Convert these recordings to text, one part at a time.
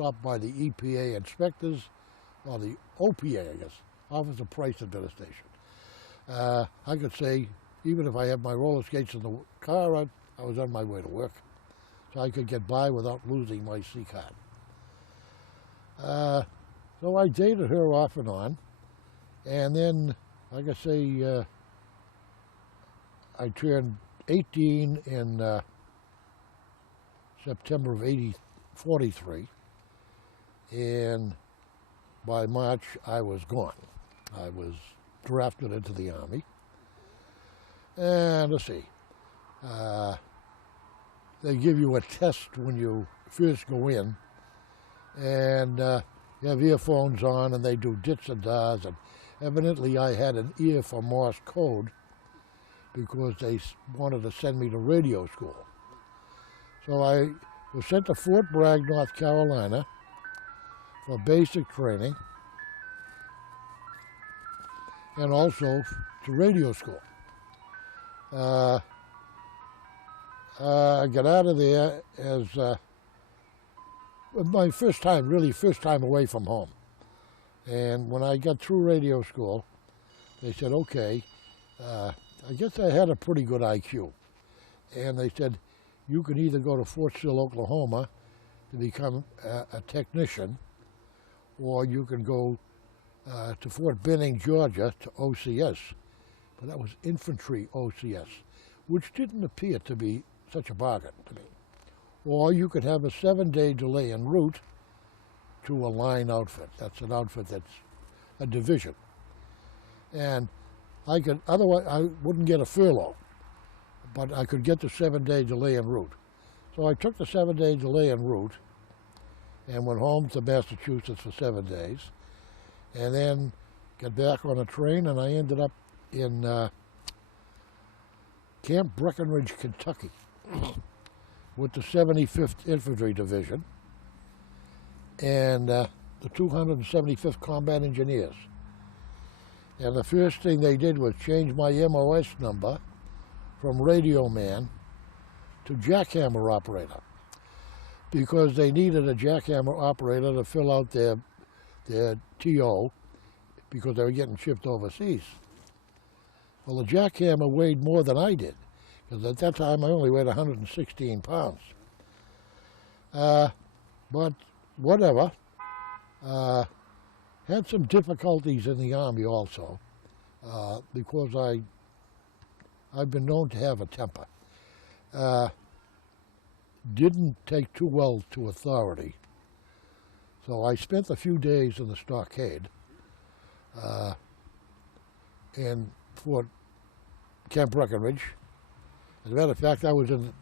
stopped by the EPA inspectors, or the OPA, I guess, Office of Price Administration. I could say, even if I had my roller skates in the car, I was on my way to work, so I could get by without losing my C card. So I dated her off and on, and then, like I say, I turned 18 in September of 43, and by March I was gone. I was drafted into the Army, and let's see, they give you a test when you first go in, and you have earphones on, and they do dits and dahs, and evidently I had an ear for Morse code because they wanted to send me to radio school. So I was sent to Fort Bragg, North Carolina for basic training and also to radio school. I got out of there as my first time away from home. And when I got through radio school, they said, okay, I guess I had a pretty good IQ. And they said, you can either go to Fort Sill, Oklahoma to become a technician, or you can go to Fort Benning, Georgia to OCS. But that was infantry OCS, which didn't appear to be such a bargain to me. Or you could have a 7-day delay en route to a line outfit. That's an outfit that's a division. And otherwise I wouldn't get a furlough, but I could get the 7-day delay en route. So I took the 7-day delay en route and went home to Massachusetts for 7 days, and then got back on a train, and I ended up in Camp Breckenridge, Kentucky, with the 75th Infantry Division and the 275th Combat Engineers. And the first thing they did was change my MOS number from radio man to jackhammer operator, because they needed a jackhammer operator to fill out their TO, because they were getting shipped overseas. Well, the jackhammer weighed more than I did, because at that time I only weighed 116 pounds. But whatever. Had some difficulties in the Army also, because I've been known to have a temper. Didn't take too well to authority. So I spent a few days in the stockade in Fort Camp Breckenridge. As a matter of fact, I was in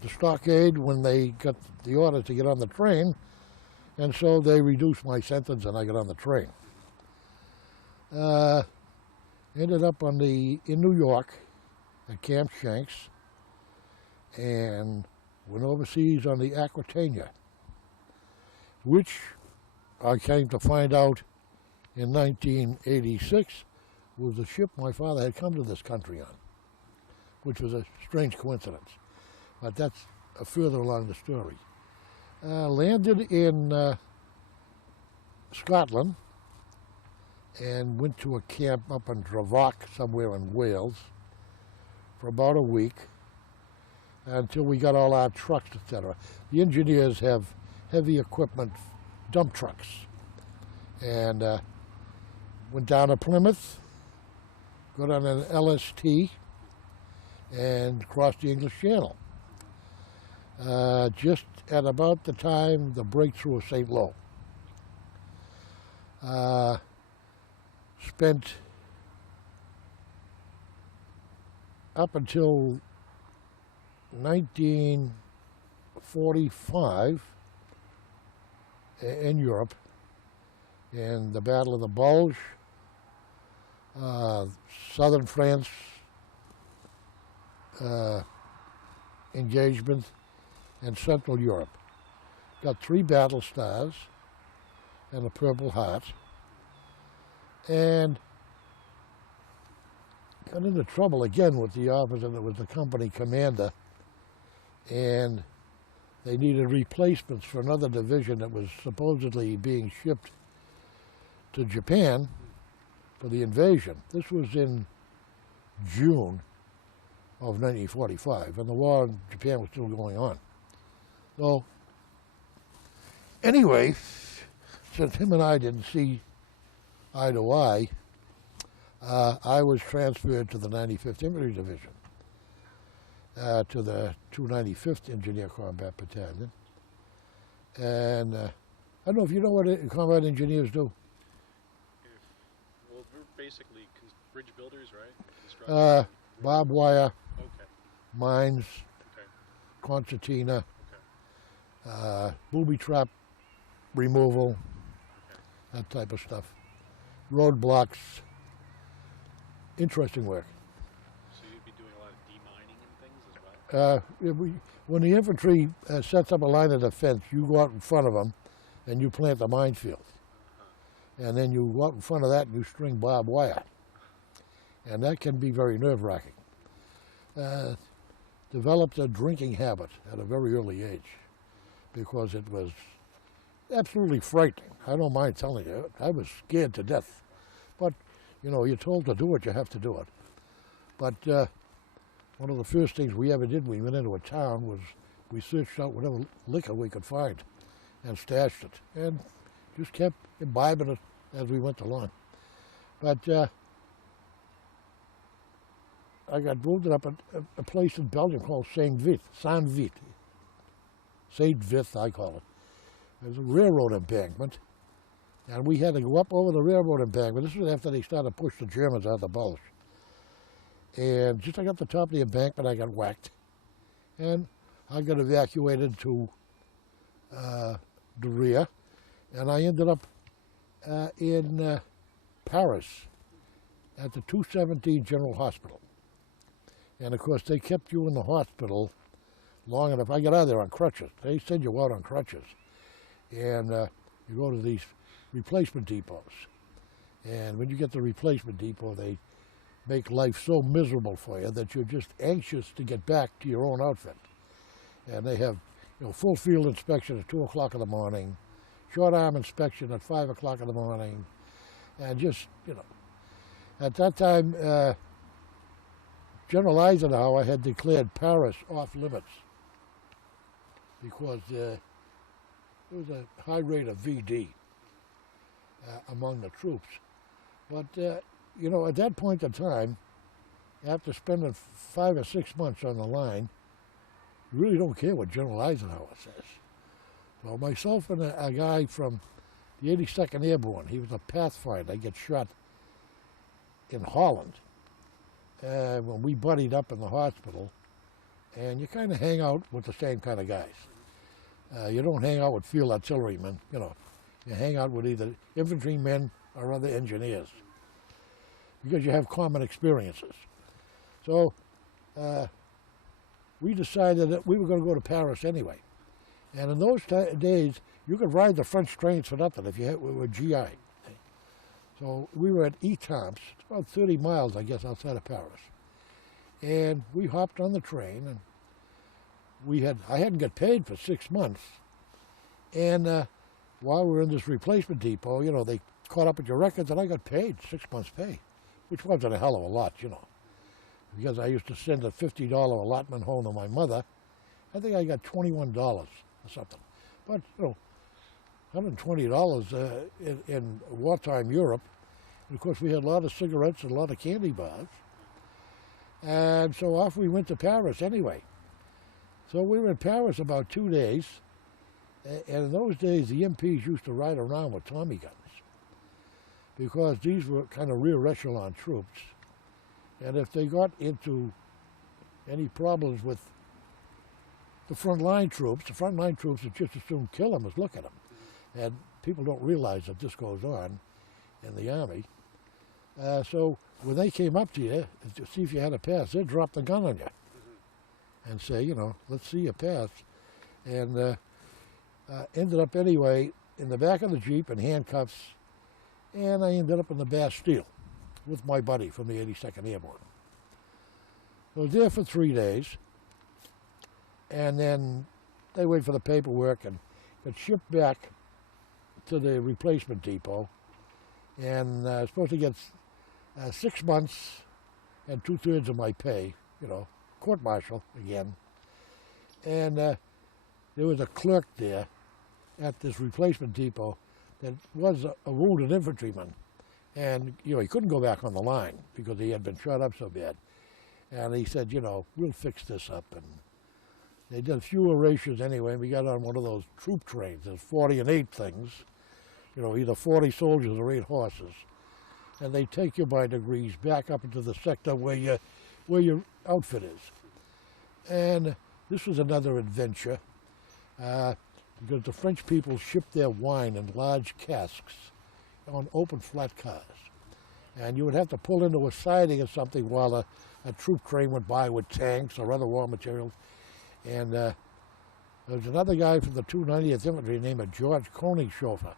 the stockade when they got the order to get on the train, and so they reduced my sentence and I got on the train. Ended up in New York at Camp Shanks, and went overseas on the Aquitania, which I came to find out in 1986 was the ship my father had come to this country on, which was a strange coincidence, but that's further along the story. Landed in Scotland and went to a camp up in Dravock, somewhere in Wales, for about a week until we got all our trucks, etc. The engineers have heavy equipment dump trucks, and went down to Plymouth, got on an LST, and crossed the English Channel. Just at about the time the breakthrough of St. Lo. Spent up until 1945 in Europe, in the Battle of the Bulge, southern France engagement, and Central Europe. Got 3 battle stars and a Purple Heart, and got into trouble again with the officer that was the company commander, and they needed replacements for another division that was supposedly being shipped to Japan for the invasion. This was in June of 1945, and the war in Japan was still going on. So, anyway, since him and I didn't see eye to eye, I was transferred to the 95th Infantry Division, to the 295th Engineer Combat Battalion. And I don't know if you know what combat engineers do. Well, we're basically bridge builders, right? Barbed wire, Okay. mines, Okay. concertina, Okay. booby trap removal, Okay. that type of stuff. Roadblocks. Interesting work. So you'd be doing a lot of demining and things as well? When the infantry sets up a line of defense, you go out in front of them and you plant the minefield. And then you go out in front of that and you string barbed wire. And that can be very nerve-wracking. Developed a drinking habit at a very early age because it was absolutely frightening. I don't mind telling you, I was scared to death. But, you know, you're told to do it, you have to do it. But one of the first things we ever did when we went into a town was we searched out whatever liquor we could find and stashed it and just kept imbibing it as we went along. But I got wounded up at a place in Belgium called Saint-Vith, Saint-Vith, I call it. There's a railroad embankment, and we had to go up over the railroad embankment. This was after they started to push the Germans out of the Bulge. And just like at the top of the embankment, I got whacked. And I got evacuated to the rear, and I ended up in Paris at the 217 General Hospital. And of course, they kept you in the hospital long enough. I got out of there on crutches. They send you out on crutches. And you go to these replacement depots. And when you get the replacement depot, they make life so miserable for you that you're just anxious to get back to your own outfit. And they have, you know, full field inspection at 2 o'clock in the morning, short arm inspection at 5 o'clock in the morning, and just, you know. At that time, General Eisenhower had declared Paris off limits because there was a high rate of VD among the troops. But, you know, at that point in time, after spending 5 or 6 months on the line, you really don't care what General Eisenhower says. So myself and a guy from the 82nd Airborne, he was a Pathfinder, he gets shot in Holland. When we buddied up in the hospital, and you kind of hang out with the same kind of guys. You don't hang out with field artillerymen, you know. You hang out with either infantrymen or other engineers because you have common experiences. So we decided that we were going to go to Paris anyway. And in those days, you could ride the French trains for nothing if you were GI. So we were at Etampes, it's about 30 miles, I guess, outside of Paris. And we hopped on the train, and I hadn't got paid for 6 months. And while we were in this replacement depot, you know, they caught up with your records, and I got paid 6 months' pay, which wasn't a hell of a lot, you know. Because I used to send a $50 allotment home to my mother. I think I got $21 or something. But, you know, $120 in wartime Europe. And of course, we had a lot of cigarettes and a lot of candy bars. And so off we went to Paris anyway. So we were in Paris about 2 days. And in those days, the MPs used to ride around with Tommy guns because these were kind of rear echelon troops. And if they got into any problems with the frontline troops would just as soon kill them as look at them. And people don't realize that this goes on in the Army. So when they came up to you to see if you had a pass, they'd drop the gun on you and say, you know, let's see your pass. And ended up anyway in the back of the Jeep in handcuffs, and I ended up in the Bastille with my buddy from the 82nd Airborne. I was there for 3 days, and then they wait for the paperwork and got shipped back to the replacement depot, and supposed to get 6 months and 2/3 of my pay, court-martial again. And there was a clerk there at this replacement depot that was a wounded infantryman. And, he couldn't go back on the line because he had been shot up so bad. And he said, we'll fix this up. And they did a few erasures anyway. We got on one of those troop trains. There's 40 and 8 things, either 40 soldiers or 8 horses. And they take you by degrees back up into the sector where your outfit is. And this was another adventure because the French people shipped their wine in large casks on open flat cars. And you would have to pull into a siding or something while a troop train went by with tanks or other war materials. And there was another guy from the 290th Infantry named George Coney chauffeur,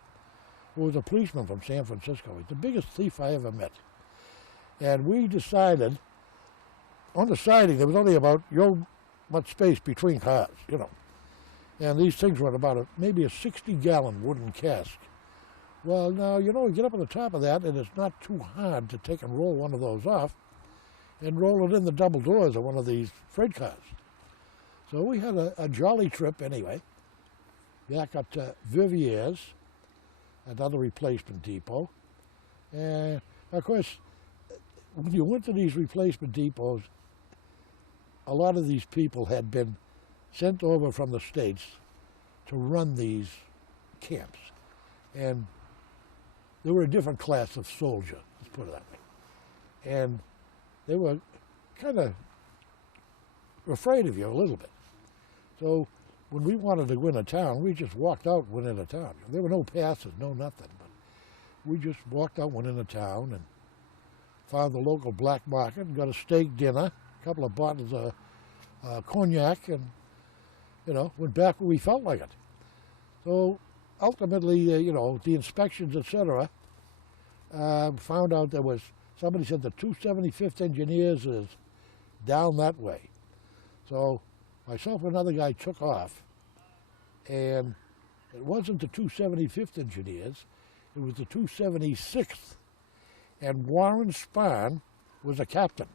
who was a policeman from San Francisco. He's the biggest thief I ever met. And we decided, on the siding, there was only about much space between cars, And these things were about maybe a 60-gallon wooden cask. Well, now, you get up on the top of that, and it's not too hard to take and roll one of those off and roll it in the double doors of one of these freight cars. So we had a jolly trip anyway, back up to Vivier's, another replacement depot. And, of course, when you went to these replacement depots, a lot of these people had been sent over from the States to run these camps. And they were a different class of soldier, let's put it that way. And they were kind of afraid of you a little bit. So when we wanted to go into town, we just walked out and went into town. There were no passes, no nothing. But we just walked out, went into town, and found the local black market and got a steak dinner, a couple of bottles of cognac, and, went back where we felt like it. So ultimately, the inspections, etc., found out there was, somebody said the 275th Engineers is down that way. So myself and another guy took off, and it wasn't the 275th Engineers, it was the 276th. And Warren Spahn was a captain.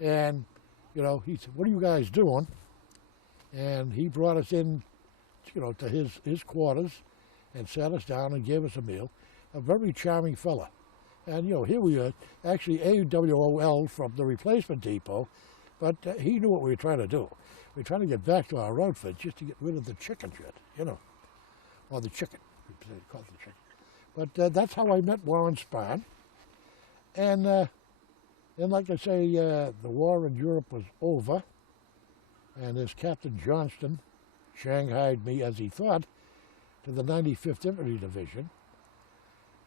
And, he said, what are you guys doing? And he brought us in, to his quarters and sat us down and gave us a meal. A very charming fella. And, here we are, actually AWOL from the replacement depot, but he knew what we were trying to do. We were trying to get back to our outfit just to get rid of the chicken shit, or the chicken. They call it the chicken. But that's how I met Warren Spahn. And then, like I say, the war in Europe was over, and as Captain Johnston shanghaied me, as he thought, to the 95th Infantry Division,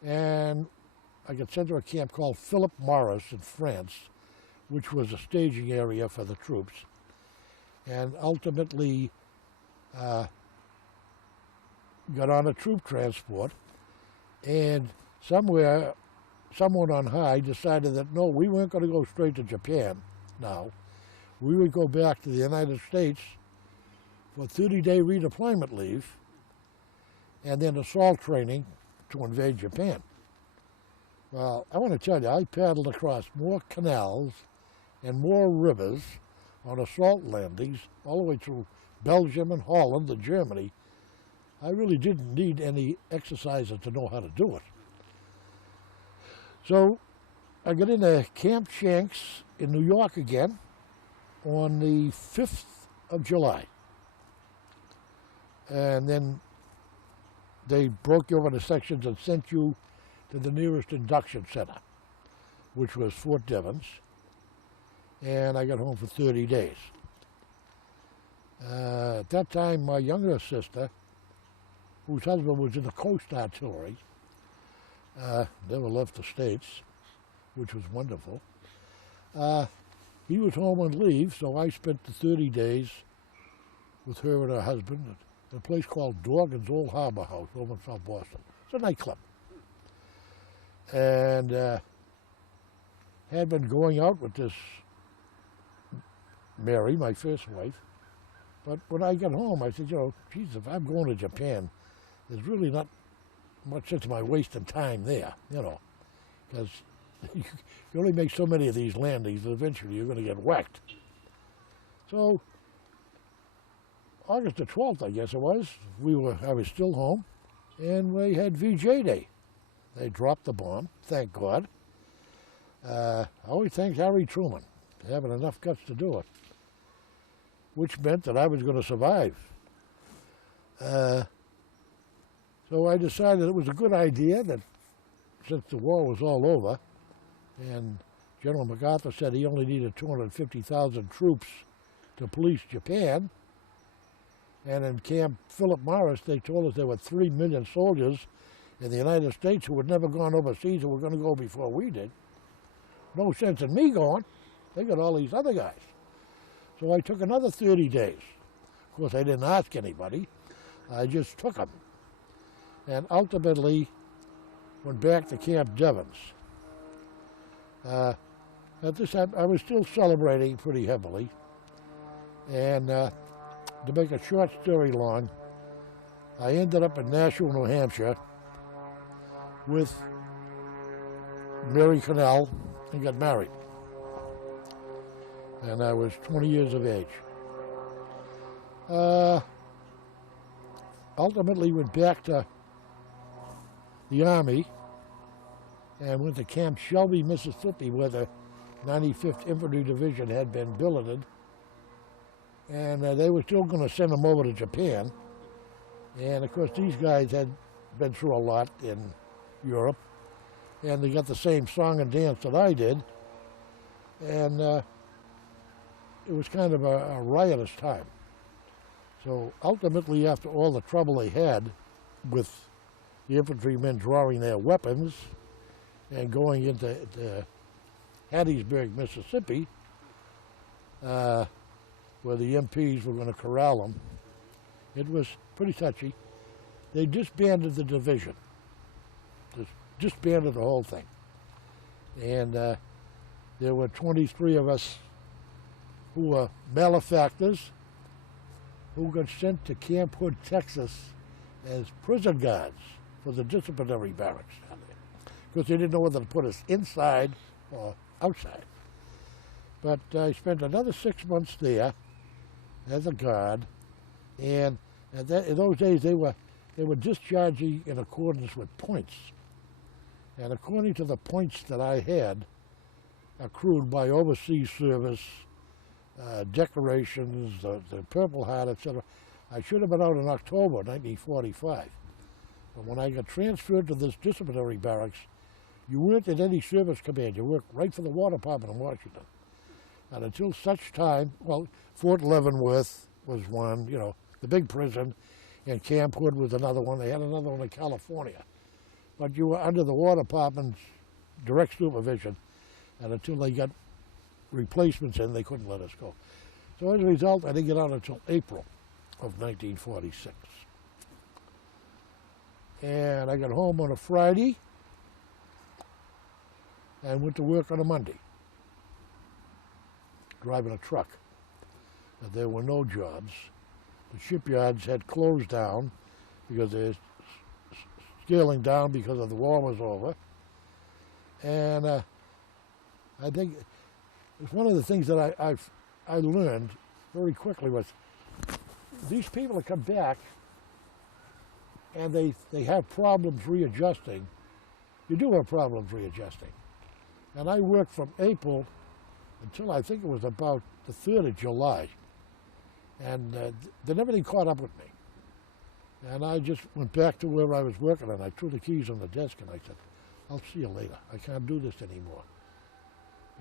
and I got sent to a camp called Philip Morris in France, which was a staging area for the troops, and ultimately got on a troop transport, and someone on high decided that, no, we weren't going to go straight to Japan now. We would go back to the United States for 30-day redeployment leave and then assault training to invade Japan. Well, I want to tell you, I paddled across more canals and more rivers on assault landings all the way through Belgium and Holland and Germany. I really didn't need any exerciser to know how to do it. So I got into Camp Shanks in New York again on the 5th of July. And then they broke you over into sections and sent you to the nearest induction center, which was Fort Devens. And I got home for 30 days. At that time, my younger sister, whose husband was in the Coast Artillery, never left the States, which was wonderful. He was home on leave, so I spent the 30 days with her and her husband at a place called Dorgan's Old Harbor House over in South Boston. It's a nightclub. And had been going out with this Mary, my first wife, But when I got home, I said, geez, if I'm going to Japan, there's really not much sense of my wasting time there, because you only make so many of these landings, and eventually you're going to get whacked. So, August the 12th, I guess it was, I was still home, and we had VJ Day. They dropped the bomb, thank God. I always thank Harry Truman for having enough guts to do it, which meant that I was going to survive. So I decided it was a good idea that since the war was all over, and General MacArthur said he only needed 250,000 troops to police Japan, and in Camp Philip Morris they told us there were 3 million soldiers in the United States who had never gone overseas and were going to go before we did. No sense in me going. They got all these other guys. So I took another 30 days. Of course, I didn't ask anybody. I just took them. And ultimately went back to Camp Devens. At this time, I was still celebrating pretty heavily. And to make a short story long, I ended up in Nashua, New Hampshire with Mary Connell and got married. And I was 20 years of age. Ultimately went back to the Army and went to Camp Shelby, Mississippi, where the 95th Infantry Division had been billeted. And they were still going to send them over to Japan. And of course, these guys had been through a lot in Europe, and they got the same song and dance that I did. And it was kind of a riotous time. So ultimately, after all the trouble they had with the infantrymen drawing their weapons and going into Hattiesburg, Mississippi, where the MPs were going to corral them, it was pretty touchy. They disbanded the division, disbanded the whole thing. And there were 23 of us who were malefactors who got sent to Camp Hood, Texas as prison guards for the disciplinary barracks down there, because they didn't know whether to put us inside or outside. But I spent another 6 months there as a guard, and in those days they were discharging in accordance with points. And according to the points that I had accrued by overseas service, decorations, the Purple Heart, etc., I should have been out in October 1945. But when I got transferred to this disciplinary barracks, you weren't in any service command. You worked right for the War Department in Washington. And until such time, well, Fort Leavenworth was one, the big prison, and Camp Hood was another one. They had another one in California. But you were under the War Department's direct supervision, and until they got replacements in, they couldn't let us go. So as a result, I didn't get out until April of 1946. And I got home on a Friday and went to work on a Monday, driving a truck. But there were no jobs. The shipyards had closed down because they're scaling down because of the war was over. And I think it's one of the things that I learned very quickly was these people that come back and they have problems readjusting. You do have problems readjusting. And I worked from April until I think it was about the 3rd of July. And then everything caught up with me. And I just went back to where I was working, and I threw the keys on the desk, and I said, I'll see you later. I can't do this anymore.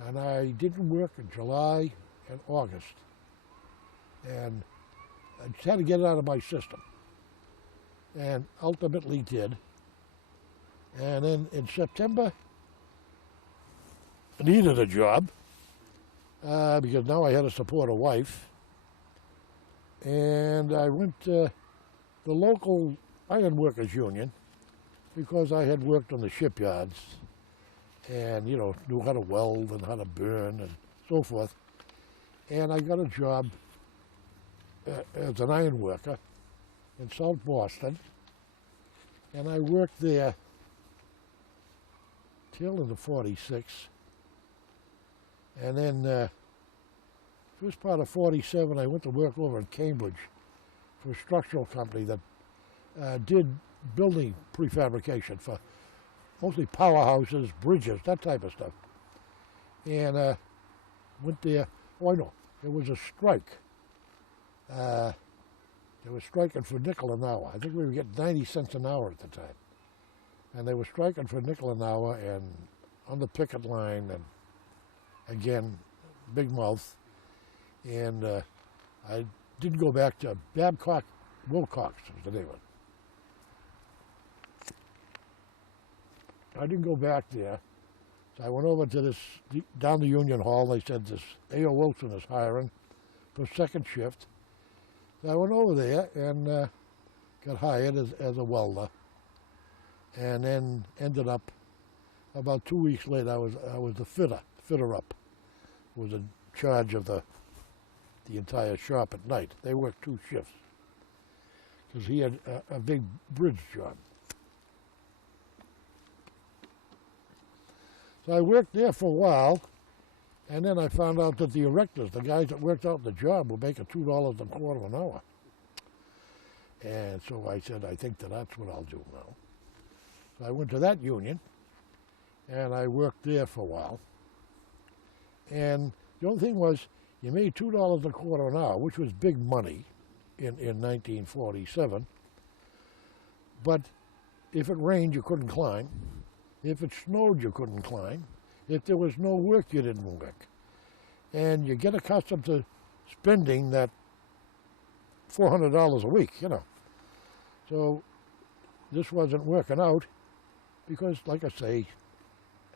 And I didn't work in July and August. And I just had to get it out of my system. And ultimately did. And then in September, I needed a job because now I had to support a wife. And I went to the local ironworkers union because I had worked on the shipyards and, knew how to weld and how to burn and so forth. And I got a job as an iron worker in South Boston, and I worked there till into '46, and then first part of '47 I went to work over in Cambridge for a structural company that did building prefabrication for mostly powerhouses, bridges, that type of stuff. And went there. Oh, I know. There was a strike. They were striking for nickel an hour. I think we were getting 90 cents an hour at the time. And they were striking for nickel an hour and on the picket line, and again, big mouth. And I didn't go back to Babcock Wilcox was the name of it. I didn't go back there. So I went over to this, down the Union Hall. They said this A.O. Wilson is hiring for second shift. So I went over there and got hired as a welder, and then ended up about 2 weeks later. I was the fitter up, who was in charge of the entire shop at night. They worked 2 shifts because he had a big bridge job. So I worked there for a while, and then I found out that the erectors, the guys that worked out the job, were making $2.25 an hour. And so I said, I think that's what I'll do now. So I went to that union, and I worked there for a while. And the only thing was, you made $2.25 an hour, which was big money in 1947. But if it rained, you couldn't climb. If it snowed, you couldn't climb. If there was no work, you didn't work. And you get accustomed to spending that $400 a week, you know. So this wasn't working out because, like I say,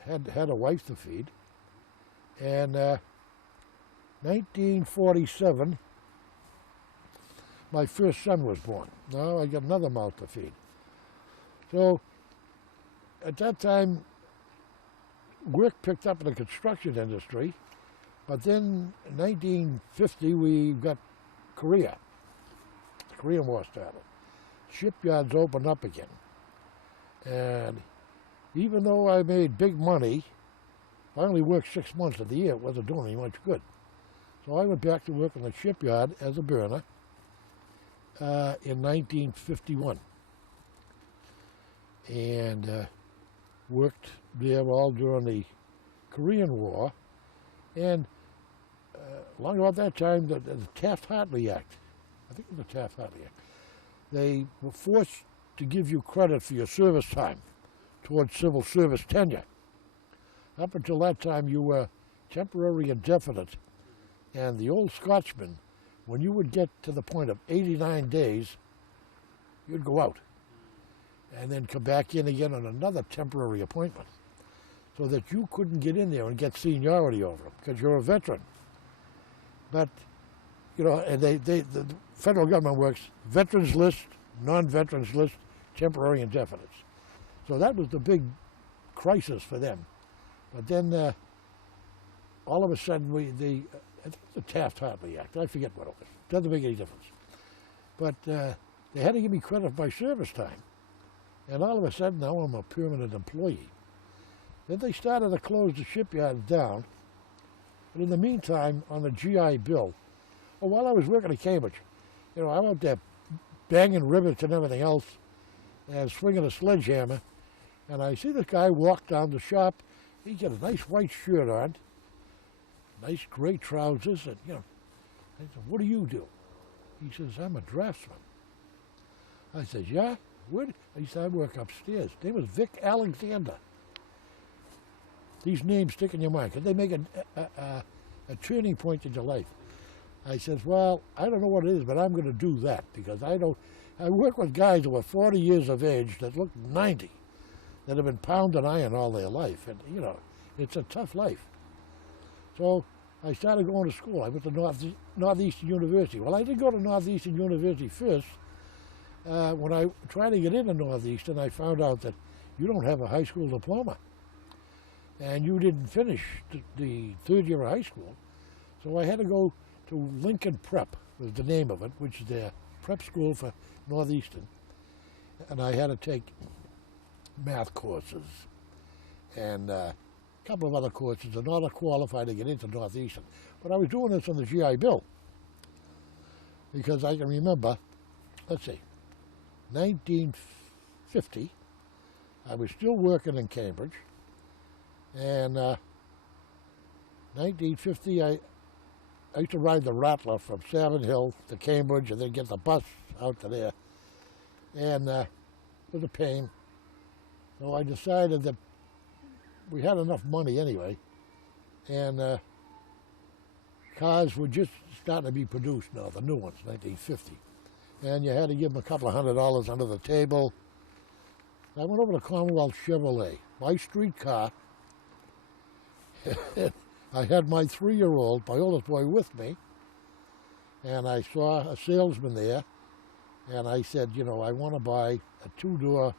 had a wife to feed. And 1947, my first son was born. Now I got another mouth to feed. So at that time, work picked up in the construction industry, but then in 1950 we got Korea. The Korean War started. Shipyards opened up again. And even though I made big money, I only worked 6 months of the year. It wasn't doing me much good. So I went back to work in the shipyard as a burner in 1951. And worked there all during the Korean War. And along about that time, the Taft-Hartley Act, I think it was the Taft-Hartley Act, they were forced to give you credit for your service time towards civil service tenure. Up until that time, you were temporary indefinite. And the old Scotsman, when you would get to the point of 89 days, you'd go out and then come back in again on another temporary appointment, so that you couldn't get in there and get seniority over them because you're a veteran. But, you know, and the federal government works veterans list, non-veterans list, temporary indefinites. So that was the big crisis for them. But then all of a sudden, I think it's the Taft-Hartley Act. I forget what it was. Doesn't make any difference. But they had to give me credit for my service time. And all of a sudden, now I'm a permanent employee. Then they started to close the shipyards down. But in the meantime, on the GI Bill, while I was working at Cambridge, you know, I'm out there banging rivets and everything else and swinging a sledgehammer. And I see this guy walk down the shop. He got a nice white shirt on, nice gray trousers, and, you know, I said, what do you do? He says, I'm a draftsman. I said, yeah? Where? He said, I work upstairs. His name was Vic Alexander. These names stick in your mind because they make a turning point in your life. I says, well, I don't know what it is, but I'm going to do that because I work with guys who are 40 years of age that look 90, that have been pounding iron all their life. And, you know, it's a tough life. So I started going to school. I went to Northeastern University. Well, I didn't go to Northeastern University first. When I tried to get into Northeastern, I found out that you don't have a high school diploma. And you didn't finish the third year of high school. So I had to go to Lincoln Prep. was the name of it, which is their prep school for Northeastern. And I had to take math courses and a couple of other courses in order to qualify to get into Northeastern. But I was doing this on the GI Bill because I can remember, let's see, 1950, I was still working in Cambridge, and 1950 I used to ride the Rattler from Savin Hill to Cambridge and then get the bus out to there, and it was a pain. So I decided that we had enough money anyway, and cars were just starting to be produced now, the new ones, 1950. And you had to give them a couple of $100 under the table. I went over to Commonwealth Chevrolet, my street car. I had my 3-year-old, my oldest boy, with me, and I saw a salesman there, and I said, you know, I want to buy a 2-door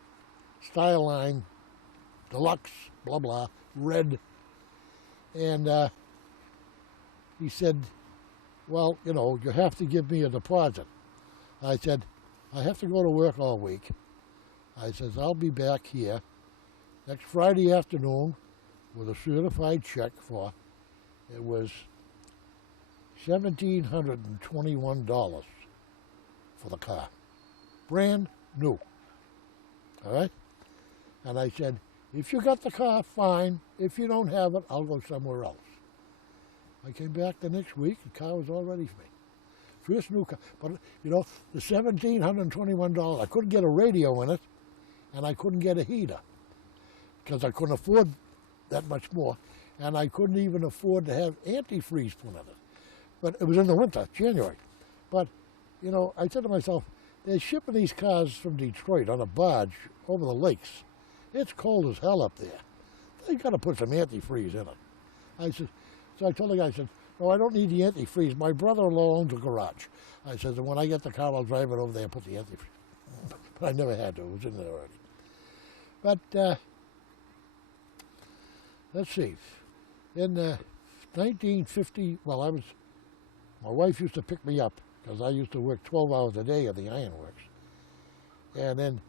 Styline Deluxe, blah, blah, red. And he said, well, you know, you have to give me a deposit. I said, I have to go to work all week. I says, I'll be back here next Friday afternoon with a certified check for, it was $1,721 for the car. Brand new. All right? And I said, if you got the car, fine. If you don't have it, I'll go somewhere else. I came back the next week, the car was all ready for me. First new car. But, you know, the $1,721, I couldn't get a radio in it, and I couldn't get a heater, because I couldn't afford that much more, and I couldn't even afford to have antifreeze put in it. But it was in the winter, January. But, you know, I said to myself, they're shipping these cars from Detroit on a barge over the lakes. It's cold as hell up there. They got to put some antifreeze in it. I said, so I told the guy, I said, no, I don't need the antifreeze. My brother-in-law owns a garage. I said, and when I get the car, I'll drive it over there and put the antifreeze. But I never had to. It was in there already. But let's see. In 1950, well, my wife used to pick me up because I used to work 12 hours a day at the ironworks. And then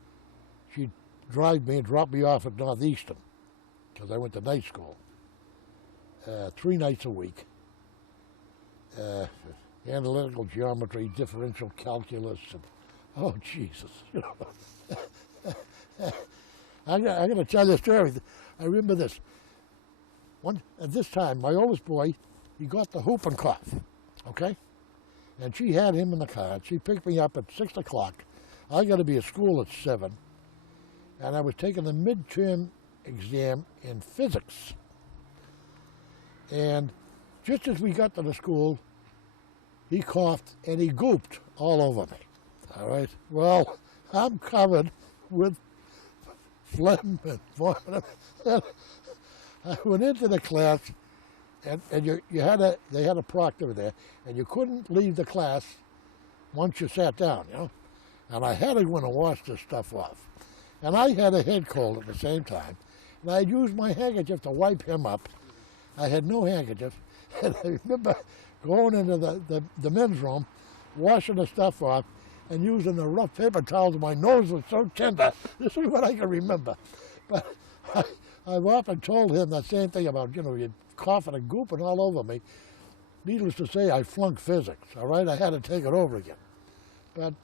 she'd drive me and drop me off at Northeastern because I went to night school 3 nights a week. Analytical geometry, differential calculus, and oh, Jesus. You know. I'm going to tell you a story. I remember this. At this time, my oldest boy, he got the whooping cough, okay? And she had him in the car. She picked me up at 6 o'clock. I got to be at school at 7. And I was taking the midterm exam in physics. And just as we got to the school, he coughed and he gooped all over me. All right? Well, I'm covered with phlegm and vomit. I went into the class, and they had a proctor there, and you couldn't leave the class once you sat down, you know? And I had to go in and wash this stuff off. And I had a head cold at the same time, and I'd used my handkerchief to wipe him up. I had no handkerchief, and I remember going into the men's room, washing the stuff off, and using the rough paper towels. My nose was so tender. This is what I can remember. But I've often told him that same thing about, you know, you're coughing and gooping all over me. Needless to say, I flunked physics, all right? I had to take it over again. But